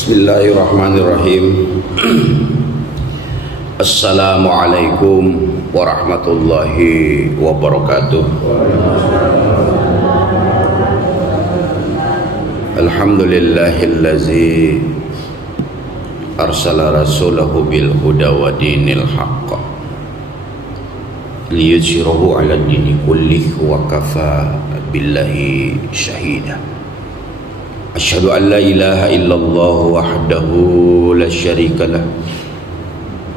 Bismillahirrahmanirrahim. Assalamualaikum warahmatullahi wabarakatuh. Alhamdulillahillazi arsala rasulahu bil huda wa dinil haqq liyudhhirahu 'ala dini kullihi wa kafa billahi shahida. Asyhadu an la ilaha illallah wahdahu la syarika lah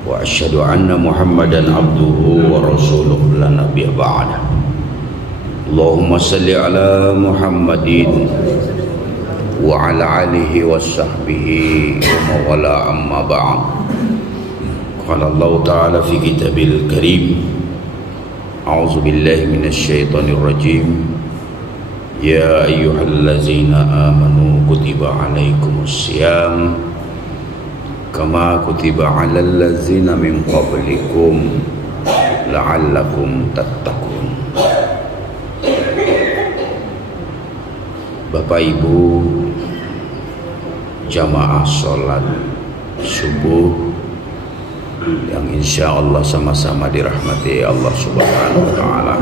wa asyhadu anna Muhammadan abduhu wa rasuluhu la nabiyya ba'da. Allahumma salli ala Muhammadin wa ala alihi wa sahbihi wa mawala amma ba'd. Qala Allah ta'ala fi kitabil karim, a'udzu billahi minasy syaithanir rajim. Ya ayyuhallazina amanu kutiba alaikumus syiyam kama kutiba alal ladzina min qablikum la'allakum tattaqun. Bapak Ibu jamaah salat subuh yang insya Allah sama-sama dirahmati Allah Subhanahu wa ta'ala.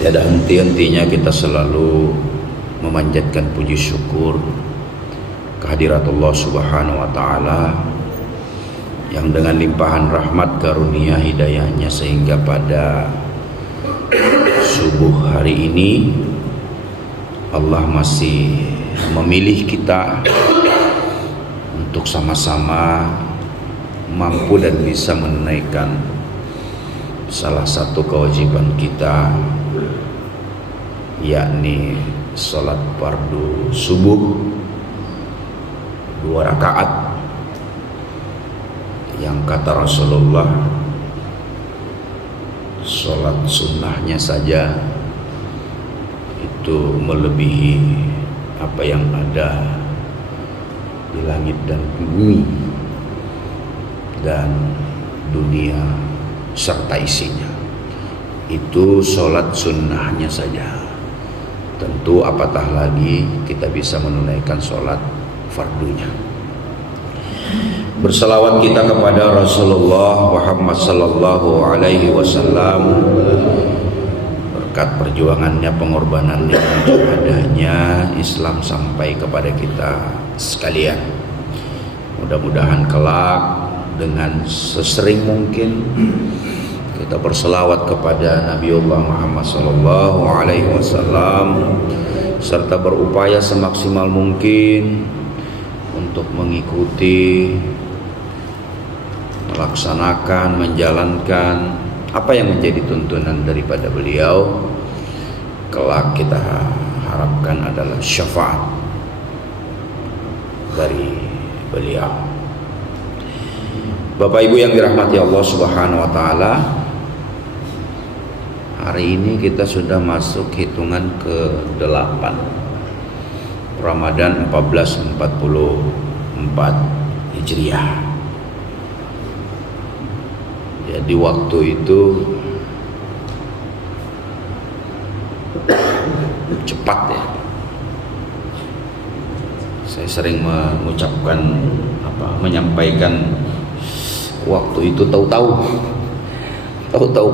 Tiada henti-hentinya kita selalu memanjatkan puji syukur kehadirat Allah Subhanahu wa ta'ala yang dengan limpahan rahmat karunia hidayahnya sehingga pada subuh hari ini Allah masih memilih kita untuk sama-sama mampu dan bisa menunaikan salah satu kewajiban kita, yakni sholat fardu subuh 2 rakaat yang kata Rasulullah sholat sunnahnya saja itu melebihi apa yang ada di langit dan bumi dan dunia serta isinya. Itu sholat sunnahnya saja. Tentu apatah lagi kita bisa menunaikan sholat fardunya. Berselawat kita kepada Rasulullah Muhammad sallallahu alaihi wasallam, berkat perjuangannya, pengorbanannya, adanya Islam sampai kepada kita sekalian. Mudah-mudahan kelak dengan sesering mungkin kita berselawat kepada Nabiullah Muhammad sallallahu alaihi wasallam serta berupaya semaksimal mungkin untuk mengikuti, melaksanakan, menjalankan apa yang menjadi tuntunan daripada beliau. Kelak kita harapkan adalah syafaat dari beliau. Bapak Ibu yang dirahmati Allah Subhanahu wa ta'ala, hari ini kita sudah masuk hitungan ke-8 Ramadan 1444 Hijriah. Jadi waktu itu cepat ya. Saya sering menyampaikan waktu itu tahu-tahu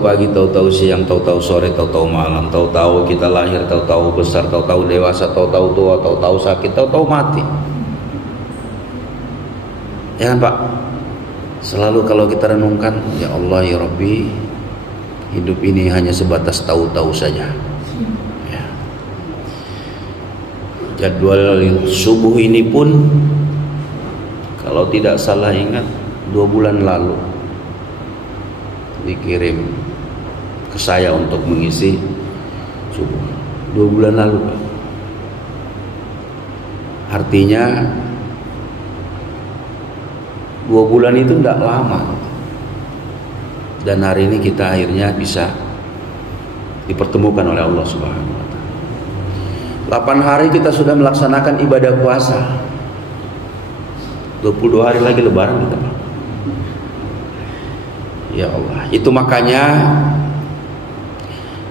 pagi, tahu-tahu siang, tahu-tahu sore, tahu-tahu malam, tahu-tahu kita lahir, tahu-tahu besar, tahu-tahu dewasa, tahu-tahu tua, tahu-tahu sakit, tahu-tahu mati. Ya kan Pak? Selalu kalau kita renungkan, ya Allah ya Rabbi, hidup ini hanya sebatas tahu-tahu saja. Ya. Jadwal subuh ini pun kalau tidak salah ingat 2 bulan lalu dikirim ke saya untuk mengisi subuh. 2 bulan lalu Pak. Artinya 2 bulan itu tidak lama. Dan hari ini kita akhirnya bisa dipertemukan oleh Allah Subhanahu wa ta'ala. 8 hari kita sudah melaksanakan ibadah puasa. 22 hari lagi lebaran kita Pak. Ya Allah, itu makanya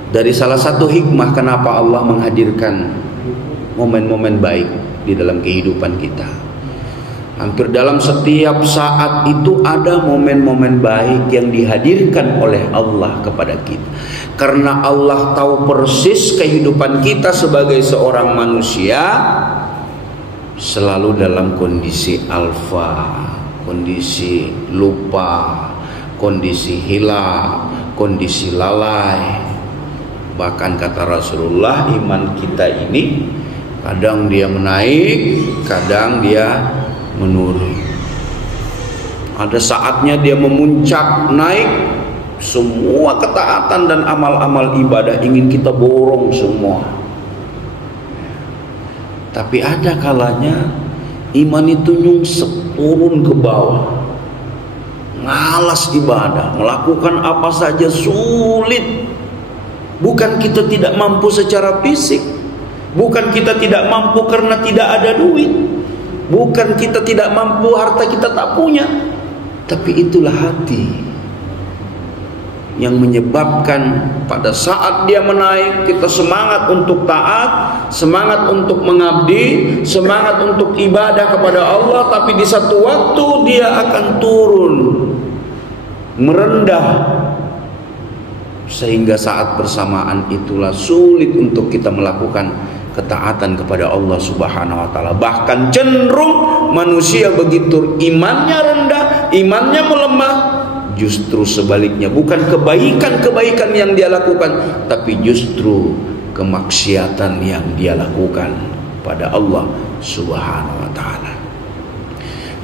dari salah satu hikmah kenapa Allah menghadirkan momen-momen baik di dalam kehidupan kita. Hampir dalam setiap saat itu ada momen-momen baik yang dihadirkan oleh Allah kepada kita. Karena Allah tahu persis kehidupan kita sebagai seorang manusia selalu dalam kondisi alfa, kondisi lupa, kondisi hilang, kondisi lalai. Bahkan kata Rasulullah, iman kita ini kadang dia menaik, kadang dia menurun. Ada saatnya dia memuncak naik, semua ketaatan dan amal-amal ibadah ingin kita borong semua. Tapi ada kalanya iman itu nyungsep, turun ke bawah, malas ibadah, melakukan apa saja sulit. Bukan kita tidak mampu secara fisik, bukan kita tidak mampu karena tidak ada duit, bukan kita tidak mampu, harta kita tak punya. Tapi itulah hati yang menyebabkan pada saat dia menaik, kita semangat untuk taat, semangat untuk mengabdi, semangat untuk ibadah kepada Allah. Tapi di satu waktu dia akan turun, merendah, sehingga saat bersamaan itulah sulit untuk kita melakukan ketaatan kepada Allah Subhanahu wa taala. Bahkan cenderung manusia begitu imannya rendah, imannya melemah, justru sebaliknya, bukan kebaikan-kebaikan yang dia lakukan, tapi justru kemaksiatan yang dia lakukan pada Allah Subhanahu wa taala.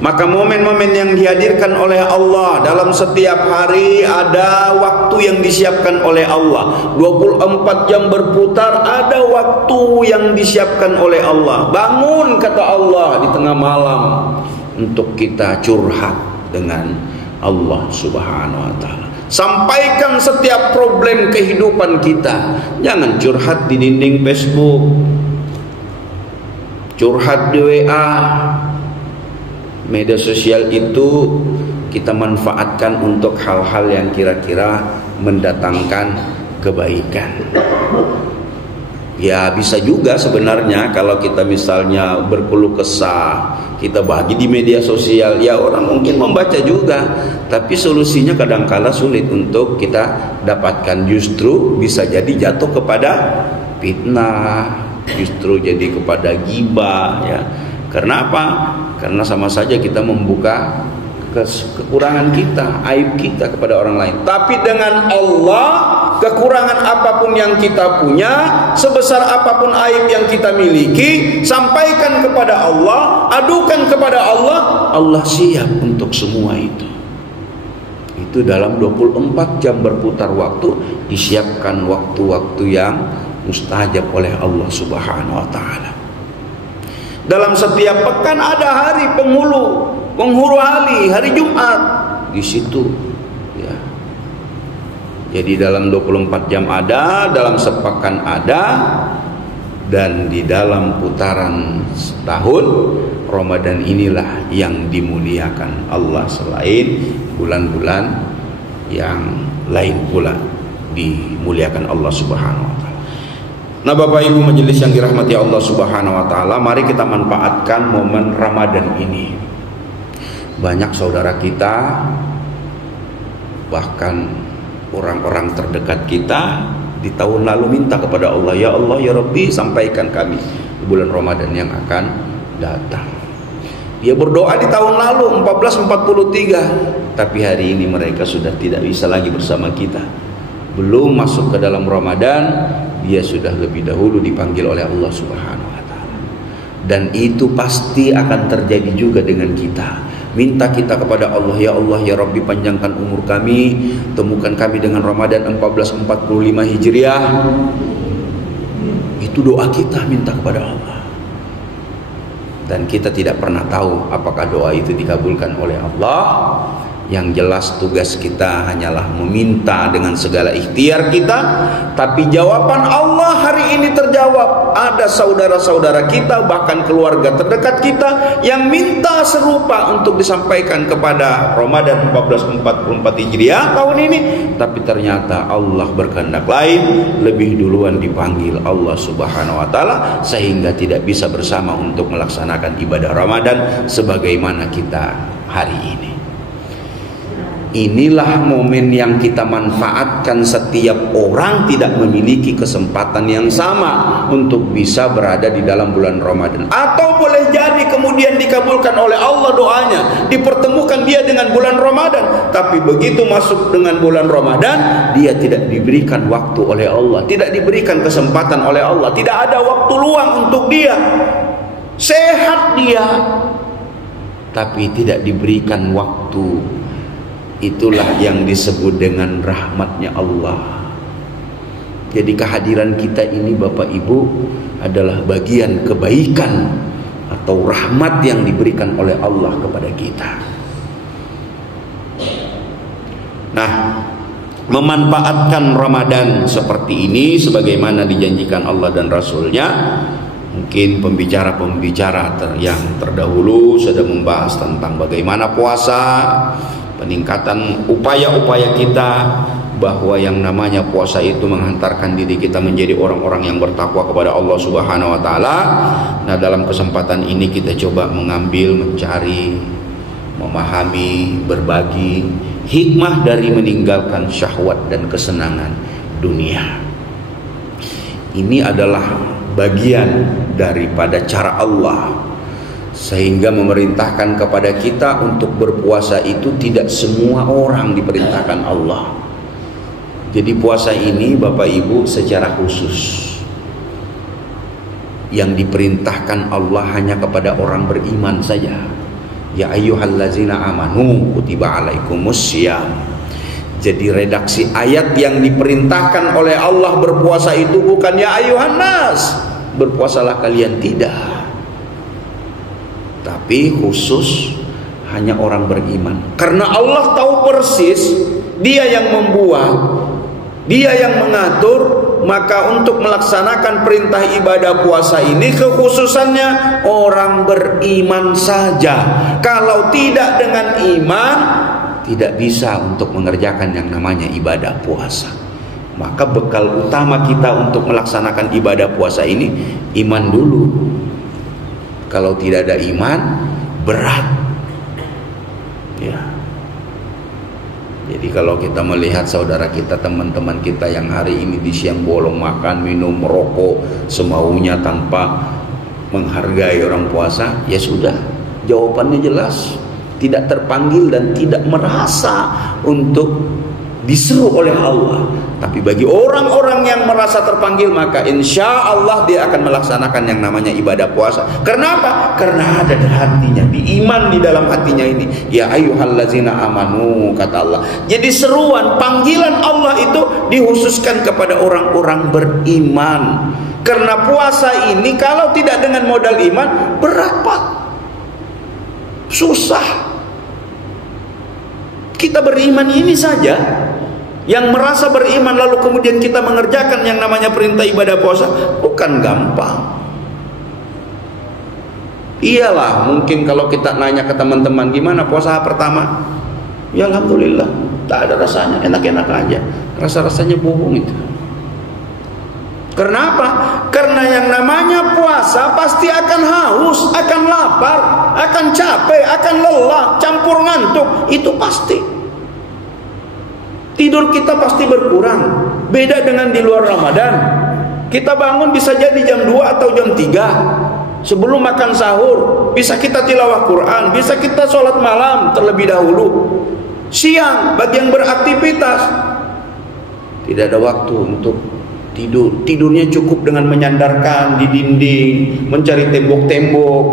Maka momen-momen yang dihadirkan oleh Allah dalam setiap hari, ada waktu yang disiapkan oleh Allah. 24 jam berputar, ada waktu yang disiapkan oleh Allah. Bangun, kata Allah, di tengah malam untuk kita curhat dengan Allah Subhanahu wa taala. Sampaikan setiap problem kehidupan kita. Jangan curhat di dinding Facebook, curhat di WA. Media sosial itu kita manfaatkan untuk hal-hal yang kira-kira mendatangkan kebaikan. Ya bisa juga sebenarnya kalau kita misalnya berkeluh kesah, kita bagi di media sosial, ya orang mungkin membaca juga. Tapi solusinya kadangkala sulit untuk kita dapatkan, justru bisa jadi jatuh kepada fitnah, justru jadi kepada ghibah, ya. Karena apa? Karena sama saja kita membuka kekurangan kita, aib kita kepada orang lain. Tapi dengan Allah, kekurangan apapun yang kita punya, sebesar apapun aib yang kita miliki, sampaikan kepada Allah, adukan kepada Allah. Allah siap untuk semua itu. Itu dalam 24 jam berputar waktu disiapkan waktu-waktu yang mustajab oleh Allah Subhanahu wa taala. Dalam setiap pekan ada hari penghulu hari Jumat di situ, ya. Jadi dalam 24 jam ada, dalam sepekan ada, dan di dalam putaran setahun Ramadan inilah yang dimuliakan Allah selain bulan-bulan yang lain pula dimuliakan Allah Subhanahu wa taala. Nah, Bapak Ibu majelis yang dirahmati Allah Subhanahu wa taala, mari kita manfaatkan momen Ramadan ini. Banyak saudara kita, bahkan orang-orang terdekat kita di tahun lalu minta kepada Allah, ya Allah ya Rabbi, sampaikan kami di bulan Ramadan yang akan datang. Dia berdoa di tahun lalu 1443, tapi hari ini mereka sudah tidak bisa lagi bersama kita. Belum masuk ke dalam Ramadan, dia sudah lebih dahulu dipanggil oleh Allah Subhanahu wa taala. Dan itu pasti akan terjadi juga dengan kita. Minta kita kepada Allah, ya Allah ya Rabbi, panjangkan umur kami, temukan kami dengan Ramadan 1445 Hijriah. Itu doa kita, minta kepada Allah. Dan kita tidak pernah tahu apakah doa itu dikabulkan oleh Allah. Yang jelas tugas kita hanyalah meminta dengan segala ikhtiar kita, tapi jawaban Allah hari ini terjawab. Ada saudara-saudara kita, bahkan keluarga terdekat kita yang minta serupa untuk disampaikan kepada Ramadan 1444 Hijriah tahun ini, tapi ternyata Allah berkehendak lain, lebih duluan dipanggil Allah Subhanahu wa taala sehingga tidak bisa bersama untuk melaksanakan ibadah Ramadan sebagaimana kita hari ini. Inilah momen yang kita manfaatkan. Setiap orang tidak memiliki kesempatan yang sama untuk bisa berada di dalam bulan Ramadan. Atau boleh jadi kemudian dikabulkan oleh Allah doanya, dipertemukan dia dengan bulan Ramadan, tapi begitu masuk dengan bulan Ramadan, dia tidak diberikan waktu oleh Allah, tidak diberikan kesempatan oleh Allah, tidak ada waktu luang untuk dia. Sehat dia, tapi tidak diberikan waktu. Itulah yang disebut dengan rahmatnya Allah. Jadi kehadiran kita ini Bapak Ibu adalah bagian kebaikan atau rahmat yang diberikan oleh Allah kepada kita. Nah, memanfaatkan Ramadan seperti ini sebagaimana dijanjikan Allah dan Rasulnya. Mungkin pembicara-pembicara yang terdahulu sudah membahas tentang bagaimana puasa, peningkatan upaya-upaya kita, bahwa yang namanya puasa itu menghantarkan diri kita menjadi orang-orang yang bertakwa kepada Allah Subhanahu wa taala. Nah, dalam kesempatan ini kita coba mengambil, mencari, memahami, berbagi hikmah dari meninggalkan syahwat dan kesenangan dunia. Ini adalah bagian daripada cara Allah, sehingga memerintahkan kepada kita untuk berpuasa itu tidak semua orang diperintahkan Allah. Jadi puasa ini Bapak Ibu secara khusus yang diperintahkan Allah hanya kepada orang beriman saja. Ya ayyuhallazina amanu kutiba alaikumussyam. Jadi redaksi ayat yang diperintahkan oleh Allah berpuasa itu bukan ya ayyuhan nas, berpuasalah kalian, tidak, tapi khusus hanya orang beriman. Karena Allah tahu persis, dia yang membuat, dia yang mengatur. Maka untuk melaksanakan perintah ibadah puasa ini kekhususannya orang beriman saja. Kalau tidak dengan iman, tidak bisa untuk mengerjakan yang namanya ibadah puasa. Maka bekal utama kita untuk melaksanakan ibadah puasa ini iman dulu. Kalau tidak ada iman, berat ya. Jadi kalau kita melihat saudara kita, teman-teman kita yang hari ini di siang bolong makan, minum, merokok semaunya tanpa menghargai orang puasa, ya sudah, jawabannya jelas, tidak terpanggil dan tidak merasa untuk diseru oleh Allah. Tapi bagi orang-orang yang merasa terpanggil, maka insya Allah dia akan melaksanakan yang namanya ibadah puasa. Kenapa? Karena ada di hatinya, iman di dalam hatinya ini. Ya ayyuhallazina amanu, kata Allah. Jadi seruan, panggilan Allah itu dikhususkan kepada orang-orang beriman. Karena puasa ini kalau tidak dengan modal iman, berat Pak, susah. Kita beriman ini saja, yang merasa beriman lalu kemudian kita mengerjakan yang namanya perintah ibadah puasa, bukan gampang. Iyalah, mungkin kalau kita nanya ke teman-teman, gimana puasa pertama? Ya alhamdulillah, tak ada rasanya, enak-enak aja. Rasa-rasanya bohong itu. Kenapa? Karena yang namanya puasa pasti akan haus, akan lapar, akan capek, akan lelah, campur ngantuk, itu pasti. Tidur kita pasti berkurang. Beda dengan di luar Ramadan. Kita bangun bisa jadi jam 2 atau jam 3 sebelum makan sahur. Bisa kita tilawah Quran, bisa kita sholat malam terlebih dahulu. Siang bagi yang beraktivitas, tidak ada waktu untuk tidur. Tidurnya cukup dengan menyandarkan di dinding, mencari tembok-tembok.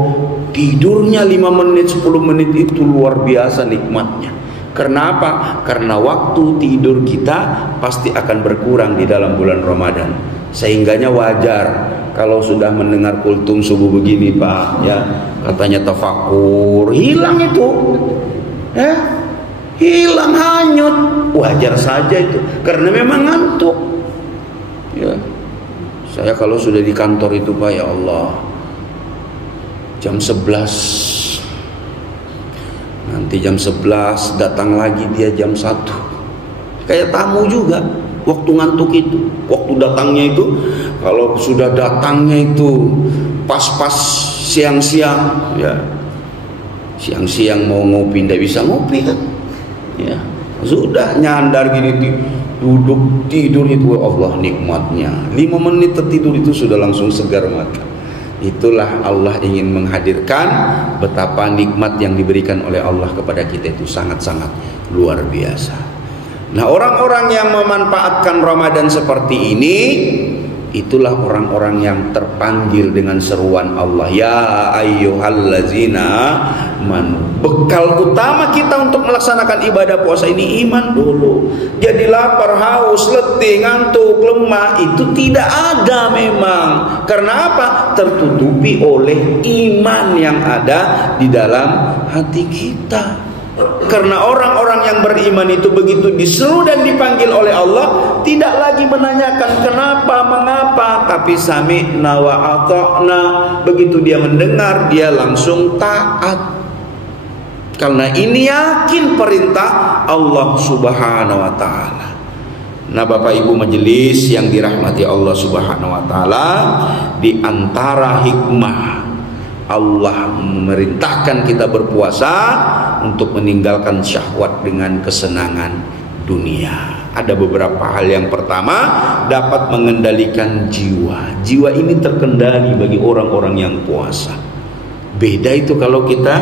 Tidurnya 5 menit, 10 menit itu luar biasa nikmatnya. Kenapa? Karena waktu tidur kita pasti akan berkurang di dalam bulan Ramadan. Sehingganya wajar kalau sudah mendengar kultum subuh begini Pak, ya katanya tafakur, hilang itu, ya hilang, hanyut. Wajar saja itu, karena memang ngantuk. Ya, saya kalau sudah di kantor itu Pak, ya Allah, jam 11, nanti jam 11 datang lagi dia jam 1, kayak tamu juga. Waktu ngantuk itu, waktu datangnya itu, kalau sudah datangnya itu pas-pas siang-siang, ya siang-siang mau ngopi tidak bisa ngopi kan, ya sudah nyandar gini, duduk tidur itu, Allah nikmatnya 5 menit tertidur itu sudah langsung segar mata. Itulah Allah ingin menghadirkan betapa nikmat yang diberikan oleh Allah kepada kita itu sangat-sangat luar biasa. Nah, orang-orang yang memanfaatkan Ramadan seperti ini, itulah orang-orang yang terpanggil dengan seruan Allah, ya ayyuhallazina amanu. Bekal utama kita untuk melaksanakan ibadah puasa ini iman dulu. Jadi lapar, haus, letih, ngantuk, lemah itu tidak ada memang. Karena apa? Tertutupi oleh iman yang ada di dalam hati kita. Karena orang-orang yang beriman itu begitu diseru dan dipanggil oleh Allah, tidak lagi menanyakan kenapa, mengapa, tapi sami'na wa ata'na. Begitu dia mendengar, dia langsung taat. Karena ini yakin perintah Allah Subhanahu wa ta'ala. Nah, Bapak Ibu majelis yang dirahmati Allah Subhanahu wa ta'ala, di antara hikmah Allah memerintahkan kita berpuasa untuk meninggalkan syahwat dengan kesenangan dunia. Ada beberapa hal. Yang pertama, dapat mengendalikan jiwa. Jiwa ini terkendali bagi orang-orang yang puasa. Beda itu kalau kita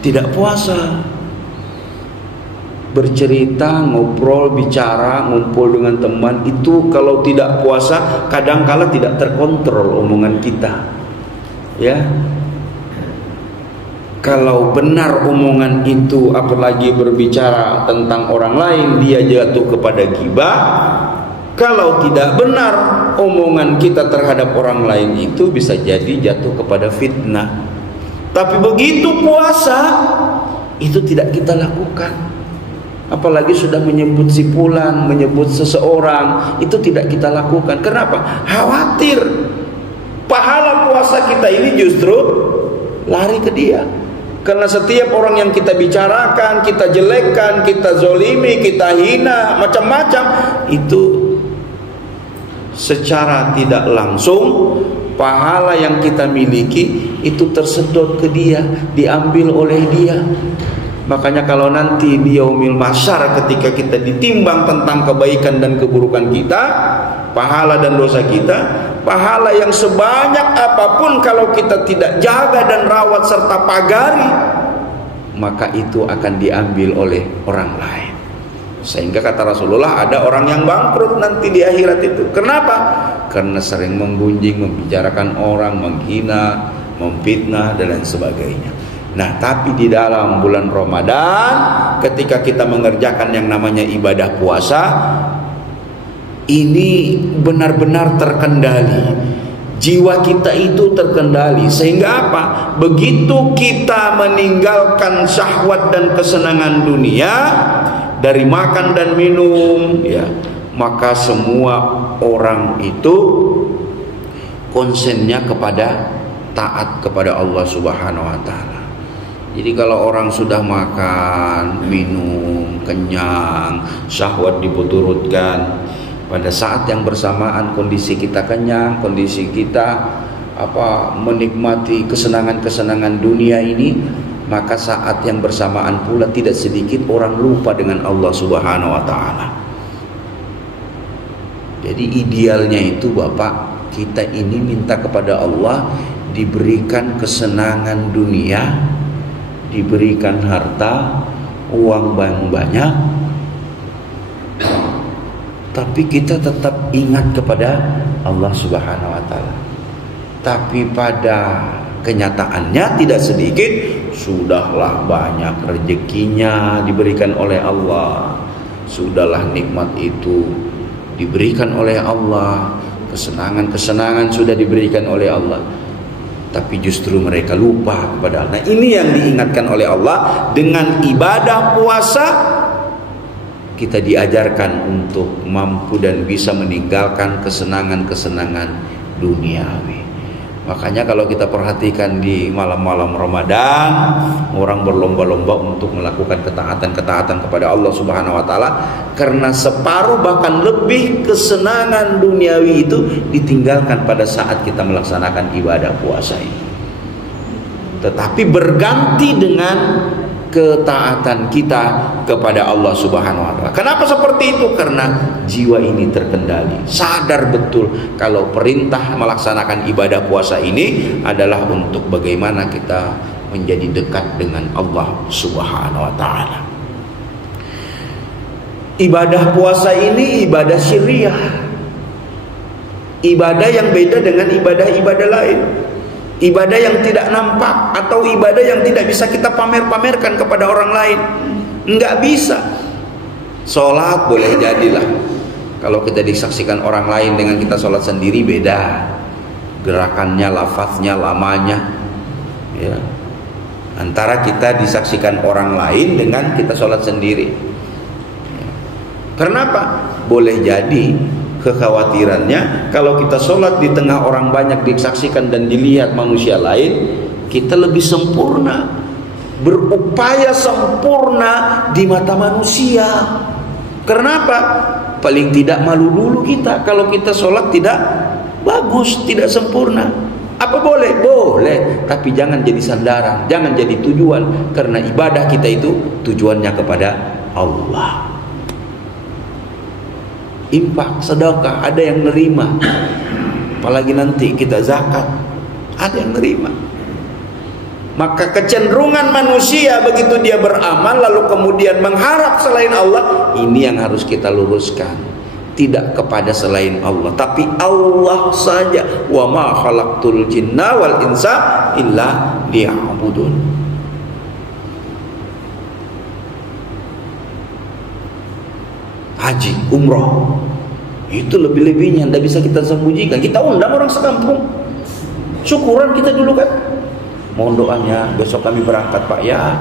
tidak puasa. Bercerita, ngobrol, bicara, ngumpul dengan teman, itu kalau tidak puasa kadangkala tidak terkontrol omongan kita. Ya, kalau benar omongan itu, apalagi berbicara tentang orang lain, dia jatuh kepada ghibah. Kalau tidak benar omongan kita terhadap orang lain, itu bisa jadi jatuh kepada fitnah. Tapi begitu puasa, itu tidak kita lakukan. Apalagi sudah menyebut si fulan, menyebut seseorang, itu tidak kita lakukan. Kenapa? Khawatir pahala puasa kita ini justru lari ke dia. Karena setiap orang yang kita bicarakan, kita jelekkan, kita zolimi, kita hina, macam-macam, itu secara tidak langsung pahala yang kita miliki itu tersedot ke dia, diambil oleh dia. Makanya kalau nanti di yaumil mahsyar, ketika kita ditimbang tentang kebaikan dan keburukan kita, pahala dan dosa kita, pahala yang sebanyak apapun kalau kita tidak jaga dan rawat serta pagari, maka itu akan diambil oleh orang lain. Sehingga kata Rasulullah, ada orang yang bangkrut nanti di akhirat itu. Kenapa? Karena sering menggunjing, membicarakan orang, menghina, memfitnah dan lain sebagainya. Nah, tapi di dalam bulan Ramadan, ketika kita mengerjakan yang namanya ibadah puasa, ini benar-benar terkendali. Jiwa kita itu terkendali. Sehingga apa? Begitu kita meninggalkan syahwat dan kesenangan dunia, dari makan dan minum, ya, maka semua orang itu konsennya kepada taat kepada Allah Subhanahu wa ta'ala. Jadi kalau orang sudah makan, minum, kenyang, syahwat diturutkan, pada saat yang bersamaan kondisi kita kenyang, kondisi kita menikmati kesenangan-kesenangan dunia ini, maka saat yang bersamaan pula tidak sedikit orang lupa dengan Allah Subhanahu wa ta'ala. Jadi idealnya itu Bapak, kita ini minta kepada Allah diberikan kesenangan dunia, diberikan harta, uang banyak, tapi kita tetap ingat kepada Allah Subhanahu wa ta'ala. Tapi pada kenyataannya tidak sedikit, sudahlah banyak rezekinya diberikan oleh Allah, sudahlah nikmat itu diberikan oleh Allah, kesenangan-kesenangan sudah diberikan oleh Allah, tapi justru mereka lupa kepada Allah. Nah, ini yang diingatkan oleh Allah. Dengan ibadah puasa kita diajarkan untuk mampu dan bisa meninggalkan kesenangan-kesenangan duniawi. Makanya kalau kita perhatikan di malam-malam Ramadan, orang berlomba-lomba untuk melakukan ketaatan-ketaatan kepada Allah Subhanahu wa taala, karena separuh bahkan lebih kesenangan duniawi itu ditinggalkan pada saat kita melaksanakan ibadah puasa ini. Tetapi berganti dengan ketaatan kita kepada Allah Subhanahu wa taala. Kenapa seperti itu? Karena jiwa ini terkendali, sadar betul kalau perintah melaksanakan ibadah puasa ini adalah untuk bagaimana kita menjadi dekat dengan Allah Subhanahu wa taala. Ibadah puasa ini ibadah syiriah, ibadah yang beda dengan ibadah-ibadah lain, ibadah yang tidak nampak atau ibadah yang tidak bisa kita pamer-pamerkan kepada orang lain. Enggak bisa. Sholat boleh jadilah, kalau kita disaksikan orang lain dengan kita sholat sendiri beda, gerakannya, lafaznya, lamanya, ya. Antara kita disaksikan orang lain dengan kita sholat sendiri. Kenapa? Boleh jadi kekhawatirannya kalau kita sholat di tengah orang banyak disaksikan dan dilihat manusia lain, kita lebih sempurna, berupaya sempurna di mata manusia. Kenapa? Paling tidak malu dulu kita kalau kita sholat tidak bagus, tidak sempurna. Apa boleh? Boleh, tapi jangan jadi sandaran, jangan jadi tujuan, karena ibadah kita itu tujuannya kepada Allah. Infak, sedekah, ada yang nerima. Apalagi nanti kita zakat, ada yang nerima. Maka kecenderungan manusia begitu dia beramal lalu kemudian mengharap selain Allah, ini yang harus kita luruskan. Tidak kepada selain Allah, tapi Allah saja. Wa ma khalaqtul jinna wal insa illa liya'budun. Haji, umroh, itu lebih-lebihnya, tidak bisa kita sembunyikan. Kita undang orang sekampung, syukuran kita dulu kan. Mohon doanya, besok kami berangkat Pak ya.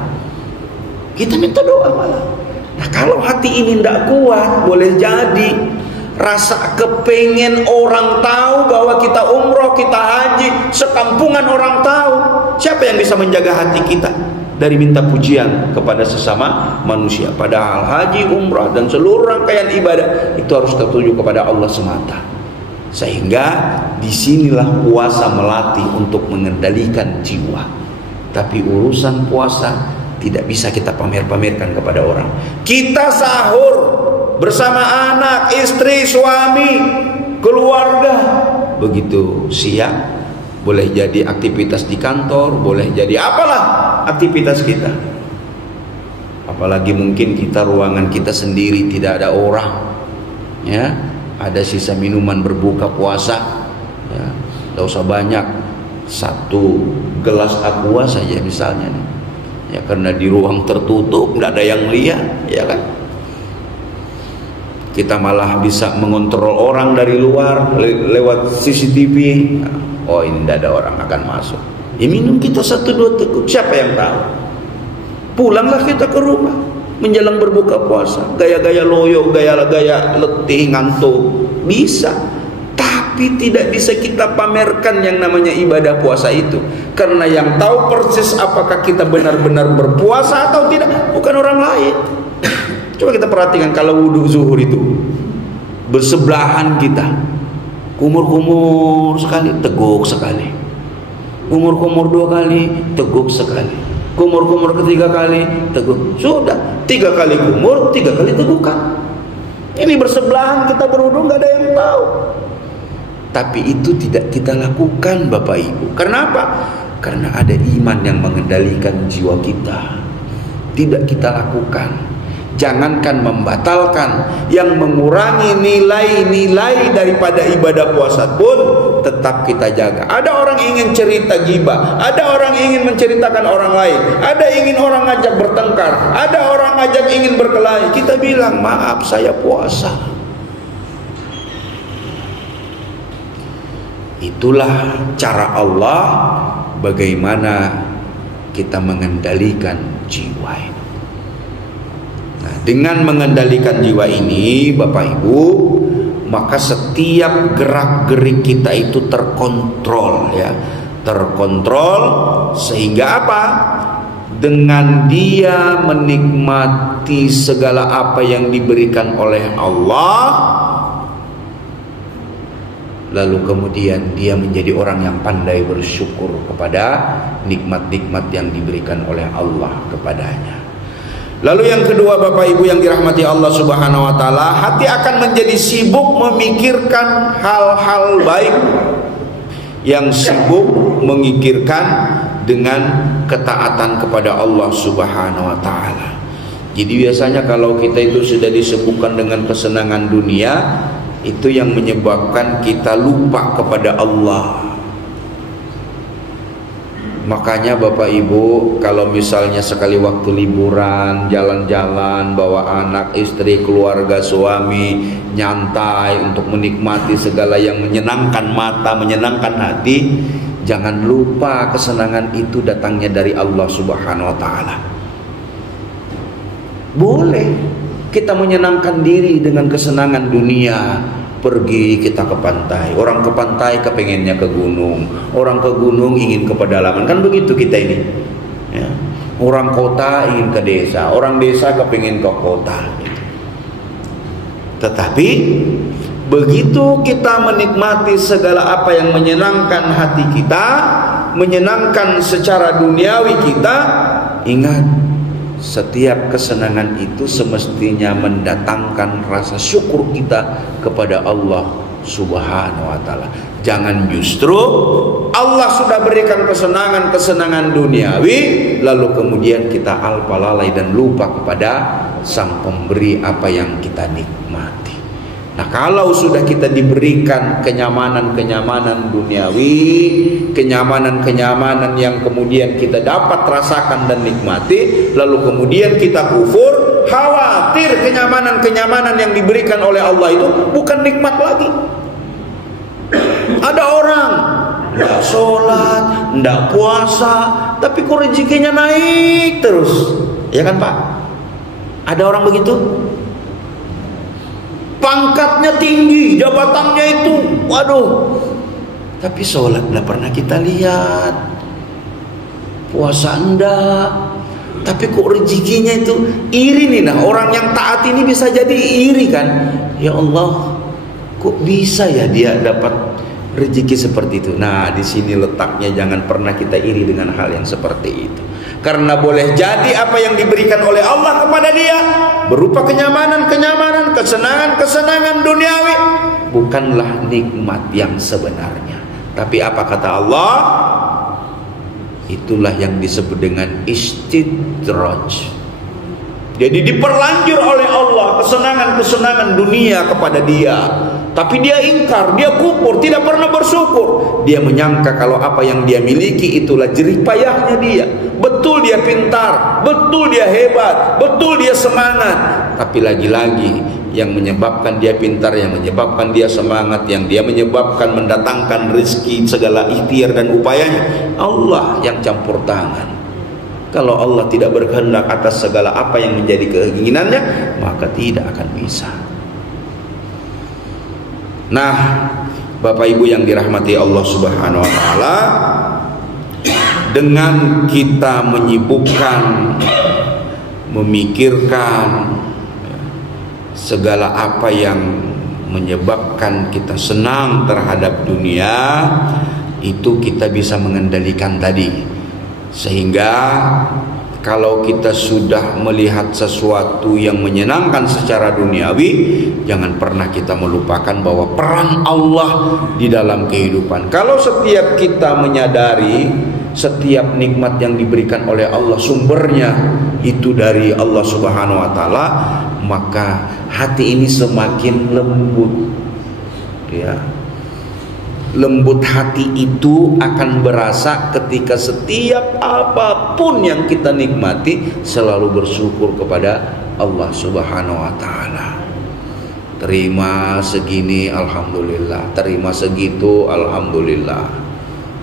Kita minta doa malah. Nah kalau hati ini tidak kuat, boleh jadi rasa kepengen orang tahu bahwa kita umroh, kita haji, sekampungan orang tahu. Siapa yang bisa menjaga hati kita dari minta pujian kepada sesama manusia? Padahal haji, umrah dan seluruh rangkaian ibadah itu harus tertuju kepada Allah semata. Sehingga disinilah puasa melatih untuk mengendalikan jiwa. Tapi urusan puasa tidak bisa kita pamer-pamerkan kepada orang. Kita sahur bersama anak, istri, suami, keluarga. Begitu siang boleh jadi aktivitas di kantor, boleh jadi apalah aktivitas kita. Apalagi mungkin kita ruangan kita sendiri, tidak ada orang, ya, ada sisa minuman berbuka puasa, ya, tidak usah banyak, 1 gelas aqua saja misalnya nih. Ya karena di ruang tertutup tidak ada yang lihat, ya kan. Kita malah bisa mengontrol orang dari luar lewat CCTV. Oh ini tidak ada orang akan masuk. Ya minum kita 1-2 teguk, siapa yang tahu? Pulanglah kita ke rumah menjelang berbuka puasa, gaya-gaya loyo, gaya-gaya letih, ngantuk, bisa. Tapi tidak bisa kita pamerkan yang namanya ibadah puasa itu. Karena yang tahu persis apakah kita benar-benar berpuasa atau tidak bukan orang lain. Coba kita perhatikan kalau wudhu zuhur itu bersebelahan kita, kumur-kumur sekali, teguk sekali, kumur-kumur 2 kali, teguk sekali, kumur-kumur ketiga kali, teguk. Sudah 3 kali kumur, 3 kali tegukan. Ini bersebelahan kita berwudhu, nggak ada yang tahu. Tapi itu tidak kita lakukan Bapak Ibu. Kenapa? Karena ada iman yang mengendalikan jiwa kita. Tidak kita lakukan. Jangankan membatalkan, yang mengurangi nilai-nilai daripada ibadah puasa pun tetap kita jaga. Ada orang ingin cerita gibah, ada orang ingin menceritakan orang lain, ada ingin orang ngajak bertengkar, ada orang ngajak ingin berkelahi. Kita bilang, maaf saya puasa. Itulah cara Allah bagaimana kita mengendalikan jiwa ini. Nah, dengan mengendalikan jiwa ini, Bapak Ibu, maka setiap gerak-gerik kita itu terkontrol, ya, terkontrol, sehingga apa? Dengan dia menikmati segala apa yang diberikan oleh Allah, lalu kemudian dia menjadi orang yang pandai bersyukur kepada nikmat-nikmat yang diberikan oleh Allah kepadanya. Lalu yang kedua, Bapak Ibu yang dirahmati Allah Subhanahu wa taala, hati akan menjadi sibuk memikirkan hal-hal baik, yang sibuk memikirkan dengan ketaatan kepada Allah Subhanahu wa taala. Jadi biasanya kalau kita itu sudah disibukkan dengan kesenangan dunia, itu yang menyebabkan kita lupa kepada Allah. Makanya Bapak Ibu, kalau misalnya sekali waktu liburan, jalan-jalan, bawa anak, istri, keluarga, suami, nyantai untuk menikmati segala yang menyenangkan mata, menyenangkan hati, jangan lupa kesenangan itu datangnya dari Allah Subhanahu wa taala. Boleh kita menyenangkan diri dengan kesenangan dunia. Pergi kita ke pantai, orang ke pantai kepengennya ke gunung, orang ke gunung ingin ke pedalaman, kan begitu kita ini, ya. Orang kota ingin ke desa, orang desa kepengen ke kota, gitu. Tetapi begitu kita menikmati segala apa yang menyenangkan hati kita, menyenangkan secara duniawi kita, ingat, setiap kesenangan itu semestinya mendatangkan rasa syukur kita kepada Allah Subhanahu wa taala. Jangan justru Allah sudah berikan kesenangan duniawi, lalu kemudian kita alpa lalai dan lupa kepada Sang Pemberi apa yang kita nikmati. Nah, kalau sudah kita diberikan kenyamanan duniawi, kenyamanan yang kemudian kita dapat rasakan dan nikmati, lalu kemudian kita kufur, khawatir kenyamanan yang diberikan oleh Allah itu bukan nikmat lagi. Ada orang nggak sholat, nggak puasa, tapi kok rezekinya naik terus, ya kan Pak? Ada orang begitu? Pangkatnya tinggi, jabatannya itu, waduh, tapi sholat nggak pernah kita lihat, puasa enggak, tapi kok rezekinya itu iri nih. Nah, orang yang taat ini bisa jadi iri kan? Ya Allah, kok bisa ya dia dapat rezeki seperti itu? Nah, di sini letaknya, jangan pernah kita iri dengan hal yang seperti itu. Karena boleh jadi apa yang diberikan oleh Allah kepada dia berupa kenyamanan, kesenangan duniawi, bukanlah nikmat yang sebenarnya. Tapi apa kata Allah? Itulah yang disebut dengan istidraj. Jadi diperlanjur oleh Allah kesenangan dunia kepada dia, tapi dia ingkar, dia kufur, tidak pernah bersyukur. Dia menyangka kalau apa yang dia miliki itulah jerih payahnya dia. Betul dia pintar, betul dia hebat, betul dia semangat, tapi lagi-lagi yang menyebabkan dia pintar, yang menyebabkan dia semangat, yang dia menyebabkan mendatangkan rezeki segala ikhtiar dan upayanya, Allah yang campur tangan. Kalau Allah tidak berkehendak atas segala apa yang menjadi keinginannya, maka tidak akan bisa. Nah, Bapak Ibu yang dirahmati Allah Subhanahu wa taala, dengan kita menyibukkan, memikirkan segala apa yang menyebabkan kita senang terhadap dunia, itu kita bisa mengendalikan tadi. Sehingga kalau kita sudah melihat sesuatu yang menyenangkan secara duniawi, jangan pernah kita melupakan bahwa peran Allah di dalam kehidupan. Kalau setiap kita menyadari setiap nikmat yang diberikan oleh Allah sumbernya itu dari Allah Subhanahu wa taala, maka hati ini semakin lembut, ya. Lembut hati itu akan berasa ketika setiap apapun yang kita nikmati selalu bersyukur kepada Allah Subhanahu wa taala. Terima segini alhamdulillah, terima segitu alhamdulillah.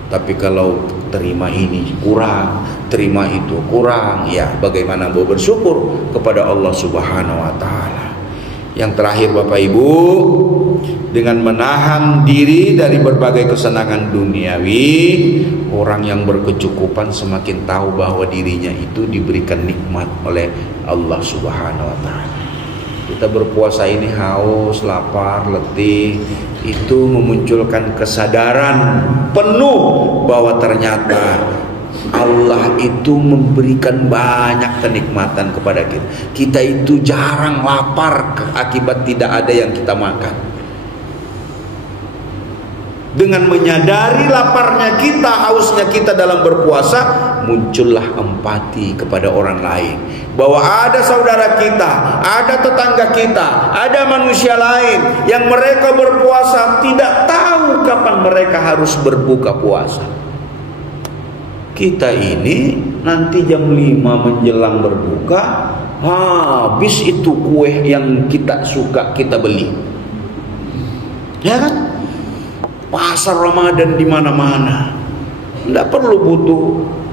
Tapi kalau terima ini kurang, terima itu kurang, ya bagaimana mau bersyukur kepada Allah Subhanahu wa taala. Yang terakhir Bapak Ibu, dengan menahan diri dari berbagai kesenangan duniawi, orang yang berkecukupan semakin tahu bahwa dirinya itu diberikan nikmat oleh Allah Subhanahu wa taala. Kita berpuasa ini haus, lapar, letih, itu memunculkan kesadaran penuh bahwa ternyata Allah itu memberikan banyak kenikmatan kepada kita. Kita itu jarang lapar akibat tidak ada yang kita makan. Dengan menyadari laparnya kita, hausnya kita dalam berpuasa, muncullah empati kepada orang lain. Bahwa ada saudara kita, ada tetangga kita, ada manusia lain yang mereka berpuasa tidak tahu kapan mereka harus berbuka puasa. Kita ini nanti jam 5 menjelang berbuka, habis itu kue yang kita suka kita beli. Ya kan? Pasar Ramadan di mana-mana. Enggak perlu butuh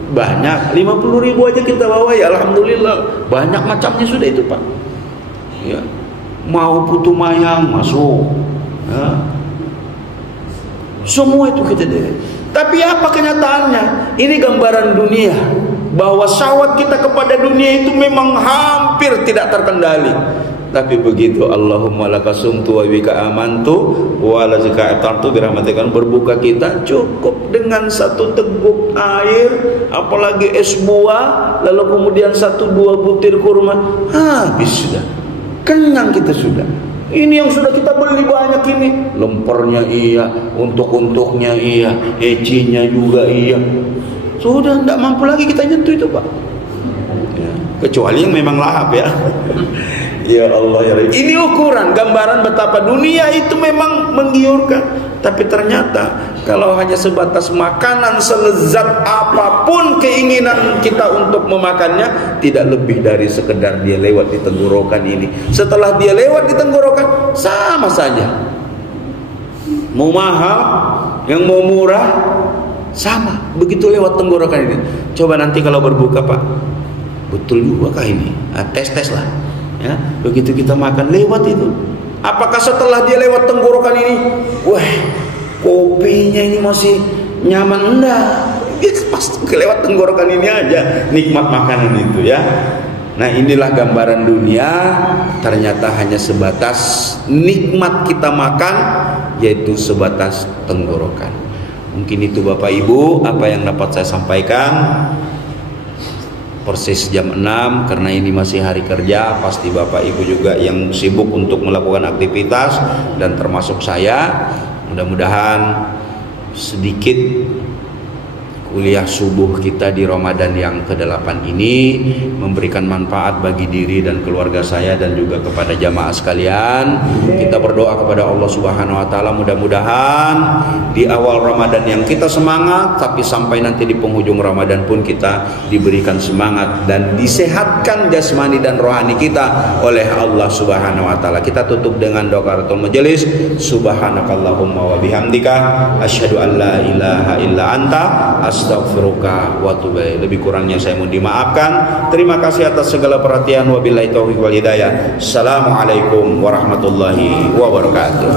banyak, 50.000 aja kita bawa, ya alhamdulillah. Banyak macamnya sudah itu, Pak. Ya. Mau putu mayang masuk. Ya. Semua itu kita diri. Tapi apa kenyataannya? Ini gambaran dunia, bahwa syahwat kita kepada dunia itu memang hampir tidak terkendali. Tapi begitu Allahumma lakasumtu wa bika amantu wa lazika atartu birahmatika, berbuka kita cukup dengan 1 teguk air, apalagi es buah, lalu kemudian 1-2 butir kurma, habis sudah, kenyang kita sudah. Ini yang sudah kita beli banyak ini, lempernya iya, untuk-untuknya iya, ecinya juga iya, sudah tidak mampu lagi kita nyentuh itu, Pak. Ya, kecuali yang memang lahap ya. Ya Allah ya Rabbi. Ini ukuran gambaran betapa dunia itu memang menggiurkan. Tapi ternyata kalau hanya sebatas makanan, selezat apapun keinginan kita untuk memakannya, tidak lebih dari sekedar dia lewat di tenggorokan ini. Setelah dia lewat di tenggorokan, sama saja. Mau mahal, yang mau murah, sama. Begitu lewat tenggorokan ini. Coba nanti kalau berbuka, Pak, betul juga kah ini? Tes-tes lah. Ya, begitu kita makan lewat itu, apakah setelah dia lewat tenggorokan ini, wah kopinya ini masih nyaman? Enggak, pas lewat tenggorokan ini aja nikmat makanan itu ya. Nah, inilah gambaran dunia, ternyata hanya sebatas nikmat kita makan, yaitu sebatas tenggorokan. Mungkin itu Bapak Ibu apa yang dapat saya sampaikan. Persis jam 6, karena ini masih hari kerja, pasti Bapak Ibu juga yang sibuk untuk melakukan aktivitas, dan termasuk saya. Mudah-mudahan sedikit kuliah subuh kita di Ramadan yang ke-8 ini memberikan manfaat bagi diri dan keluarga saya dan juga kepada jamaah sekalian. Kita berdoa kepada Allah Subhanahu wa taala, mudah-mudahan di awal Ramadan yang kita semangat, tapi sampai nanti di penghujung Ramadan pun kita diberikan semangat dan disehatkan jasmani dan rohani kita oleh Allah Subhanahu wa taala. Kita tutup dengan doa majelis. Subhanakallahumma wa bihamdika asyhadu an la ilaha illa anta astaghfiruka wa atubu ilaik. Lebih kurangnya saya mohon dimaafkan. Terima kasih atas segala perhatian. Wabillahi taufiq wal hidayah. Assalamualaikum warahmatullahi wabarakatuh.